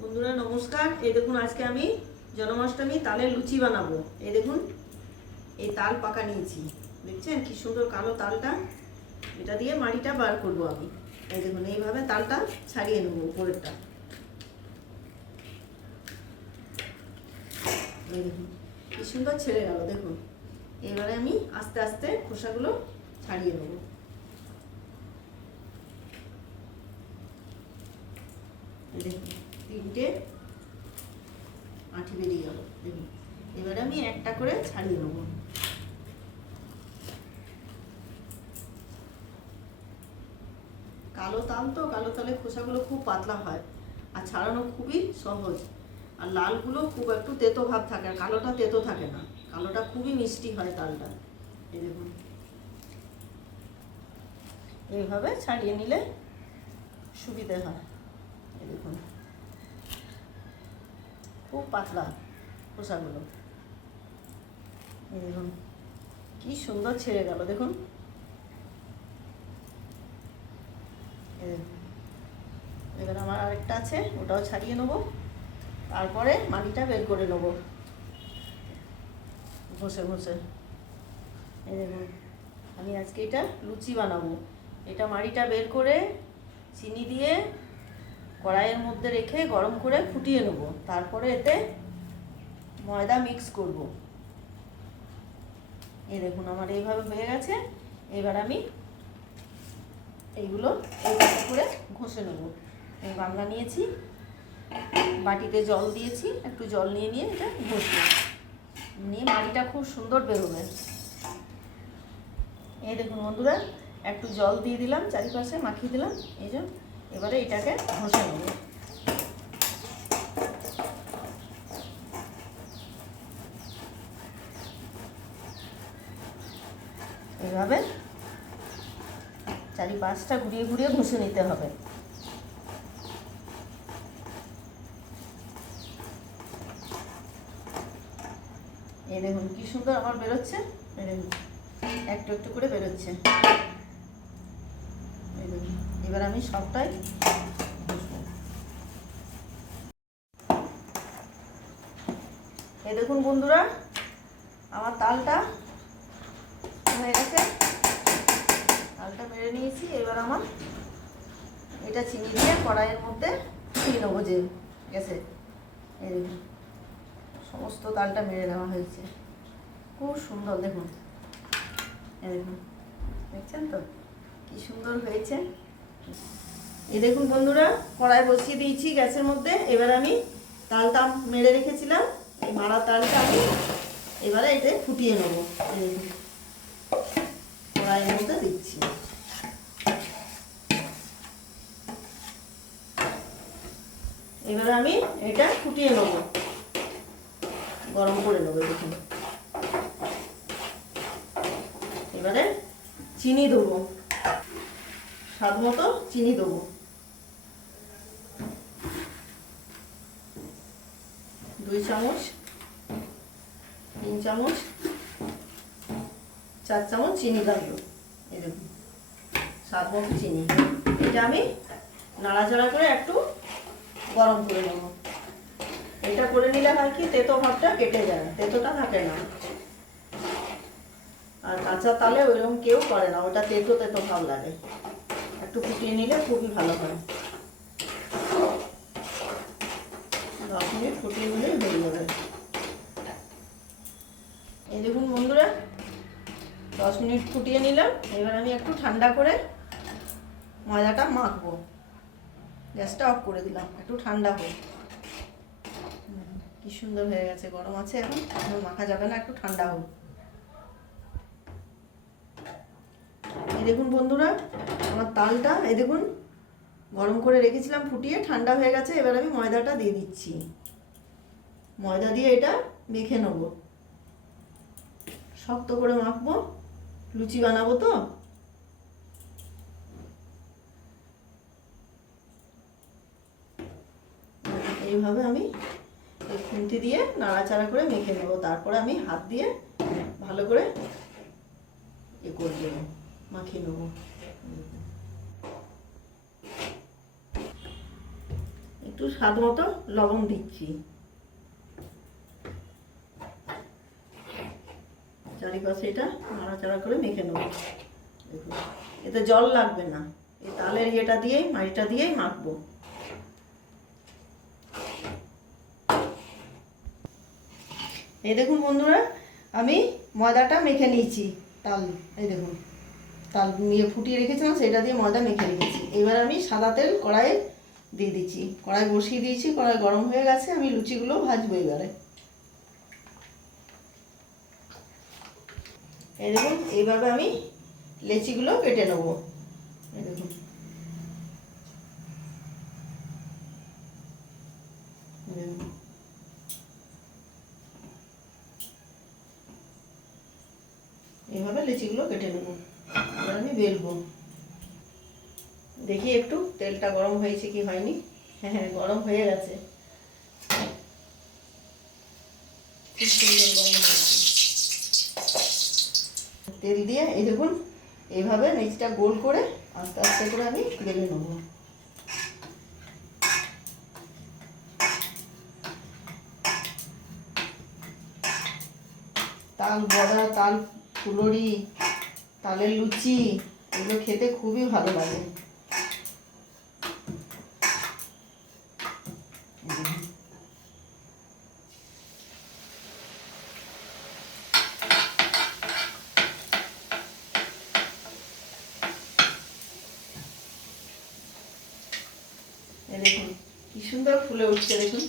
বন্ধুরা নমস্কার। এই দেখুন আজকে আমি জন্মাষ্টমী তালের লুচি বানাবো। এই দেখুন এই তাল পাকা নিয়েছি, দেখছেন কি সুন্দর কালো তালটা। এটা দিয়ে মাড়িটা বার করবো আমি। এই দেখুন এইভাবে তালটা ছাড়িয়ে নেবো উপরেরটা। এই দেখুন কি সুন্দর ছেড়ে গেল দেখুন। এবারে আমি আস্তে আস্তে খোসাগুলো ছাড়িয়ে নেবো। দেখুন তিনটে আঁটি বেরিয়ে গেল দেখুন। এবারে আমি একটা করে ছাড়িয়ে নেবো। কালো তাল তো, কালো তালের খোসাগুলো খুব পাতলা হয় আর ছাড়ানো খুবই সহজ। আর লালগুলো খুব একটু তেতো ভাব থাকে, আর কালোটা তেতো থাকে না। কালোটা খুবই মিষ্টি হয় তালটা। এই দেখুন এইভাবে ছাড়িয়ে নিলে সুবিধে হয়। এই দেখুন খুব পাতলা খোসাগুলো। এই দেখুন কি সুন্দর ছেড়ে গেল দেখুন। এবার আমার আরেকটা আছে, ওটাও ছাড়িয়ে নেবো। তারপরে মাটিটা বের করে নেবো ঘষে ঘষে। এই দেখুন আমি আজকে এটা লুচি বানাবো। এটা মাড়িটা বের করে চিনি দিয়ে কড়াইয়ের মধ্যে রেখে গরম করে ফুটিয়ে নেবো। তারপরে এতে ময়দা মিক্স করব। এই দেখুন আমার এইভাবে হয়ে গেছে। এবার আমি এইগুলো এইভাবে করে ঘষে নেবো। এই গামলা নিয়েছি, বাটিতে জল দিয়েছি, একটু জল নিয়ে নিয়ে এটা ঘষবো। নিয়ে মাড়িটা খুব সুন্দর বেরোবে। এই দেখুন বন্ধুরা একটু জল দিয়ে দিলাম, চারিপাশে মাখিয়ে দিলাম। এই যে এবারে এটাকে ঘষে নেব। এভাবে চারিপাশটা ঘুরিয়ে ঘুরিয়ে ঘষে নিতে হবে। এই দেখুন কি সুন্দর আমার বেরোচ্ছে। এই দেখুন একটু একটু করে বেরোচ্ছে। এই দেখুন এবার আমি সবটাই ঘষবো। এই দেখুন বন্ধুরা আমার তালটা হয়ে গেছে। তালটা মেরে নিয়েছি। এবার আমার এটা চিনি দিয়ে কড়াইয়ের মধ্যে দিয়ে নেবো যে গেছে। এই দেখুন সমস্ত তালটা মেরে নেওয়া হয়েছে। খুব সুন্দর দেখুন। এই দেখুন দেখছেন তো কি সুন্দর হয়েছে। এই দেখুন বন্ধুরা কড়াই বসিয়ে দিয়েছি গ্যাসের মধ্যে। এবার আমি তালটা মেরে রেখেছিলাম, এই মারা তালটা আমি এবারে এটা ফুটিয়ে নেবো। এই দেখুন কড়াইয়ের মধ্যে দিচ্ছি। এবারে আমি এটা ফুটিয়ে নেব, গরম করে নেবো। দেখুন এবারে চিনি দেবো, স্বাদ মতো চিনি দেবো। 2 চামচ, 3 চামচ, 4 চামচ চিনি লাগলো। এই দেখুন স্বাদ মতো চিনি। এটা আমি নাড়াচাড়া করে একটু গরম করে নেব। এটা করে নিলে হয় কি তেতো ভাবটা কেটে যায়, তেতোটা থাকে না। আর কাঁচা তালে ওইরকম কেউ করে না, ওটা তেতো তেতো ভাব লাগে। একটু ফুটিয়ে নিলে খুবই ভালো হয়। 10 মিনিট ফুটিয়ে নিলে হয়ে যাবে। এই দেখুন বন্ধুরা 10 মিনিট ফুটিয়ে নিলাম। এবার আমি একটু ঠান্ডা করে ময়দাটা মাখবো। গ্যাসটা অফ করে দিলাম, একটু ঠান্ডা হোক। কি সুন্দর হয়ে গেছে, গরম আছে এখন মাখা যাবে না, একটু ঠান্ডা হোক। এই দেখুন বন্ধুরা আমার তালটা এই দেখুন গরম করে রেখেছিলাম ফুটিয়ে, ঠান্ডা হয়ে গেছে। এবার আমি ময়দাটা দিয়ে দিচ্ছি। ময়দা দিয়ে এটা মেখে নেব, শক্ত করে মাখবো, লুচি বানাবো তো। এইভাবে আমি এই খুন্তি দিয়ে নাড়াচাড়া করে মেখে নেব। তারপরে আমি হাত দিয়ে ভালো করে করে দেবো, মাখিয়ে নেবো। একটু স্বাদ মতো লবণ দিচ্ছি। চারিপাশে এটা নাড়াচাড়া করে মেখে নেব। দেখুন এতে জল লাগবে না, এই তালের ইয়েটা দিয়েই মাড়িটা দিয়েই মাখবো। এই দেখুন বন্ধুরা, আমি ময়দাটা মেখে নিয়েছি। তাল, এই দেখুন তাল নিয়ে ফুটিয়ে রেখেছিলাম, সেটা দিয়ে ময়দা মেখে রেখেছি। এবার আমি সাদা তেল কড়াইয়ে দিয়ে দিচ্ছি। কড়াই বসিয়ে দিয়েছি, কড়াই গরম হয়ে গেছে। আমি লুচিগুলো ভাজবো এবারে। এই দেখুন এইভাবে আমি লেচিগুলো কেটে নেব। এই দেখুন এইভাবে লেচিগুলো কেটে নেব। এবার আমি বেলবো। দেখি একটু তেলটা গরম হয়েছে কি হয়নি। হ্যাঁ হ্যাঁ, গরম হয়ে গেছে, খুব সুন্দর গরম হয়েছে। তেল দিয়ে এই দেখুন এইভাবে নিচটা গোল করে আস্তে আস্তে করে আমি বেলে নেব। তাল বড়া, তাল ফুলুরি, তালের লুচি, এগুলো খেতে খুবই ভালো লাগে। দেখুন কি সুন্দর ফুলে উঠছে, দেখুন।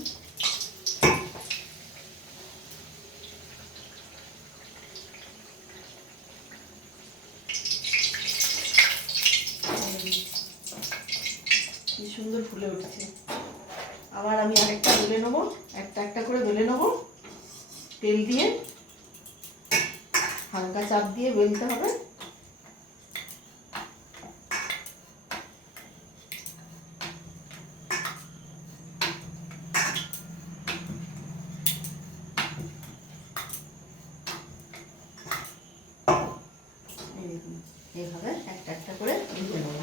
কি সুন্দর ফুলে উঠছে। আবার আমি আরেকটা বেলে নেবো, একটা একটা করে বেলে নেবো। তেল দিয়ে হালকা চাপ দিয়ে বেলতে হবে। এইভাবে একটা একটা করে ভেজে নেব।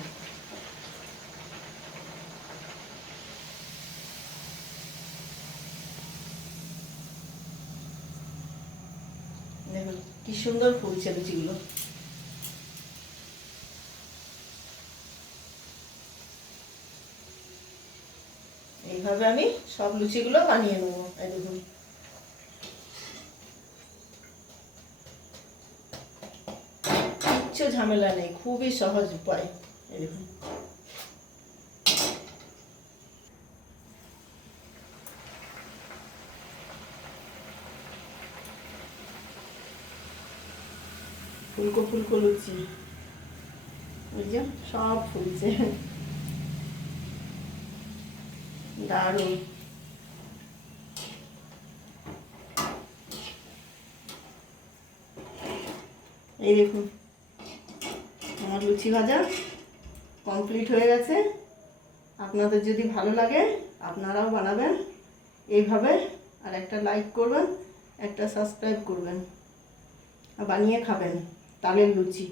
দেখুন কি সুন্দর ফুলছে লুচিগুলো। এইভাবে আমি সব লুচিগুলো বানিয়ে নেবো। এই দেখুন কিচ্ছু ঝামেলা নেই, খুবই সহজ উপায়। এই দেখুন ফুলকো ফুলকো লুচি, ওই যে সব ফুলছে, দারুণ। এই দেখুন আমার লুচি ভাজা কমপ্লিট হয়ে গেছে। আপনাদের যদি ভালো লাগে আপনারাও বানাবেন এইভাবে। আর একটা লাইক করবেন, একটা সাবস্ক্রাইব করবেন, আর বানিয়ে খাবেন তালের লুচি।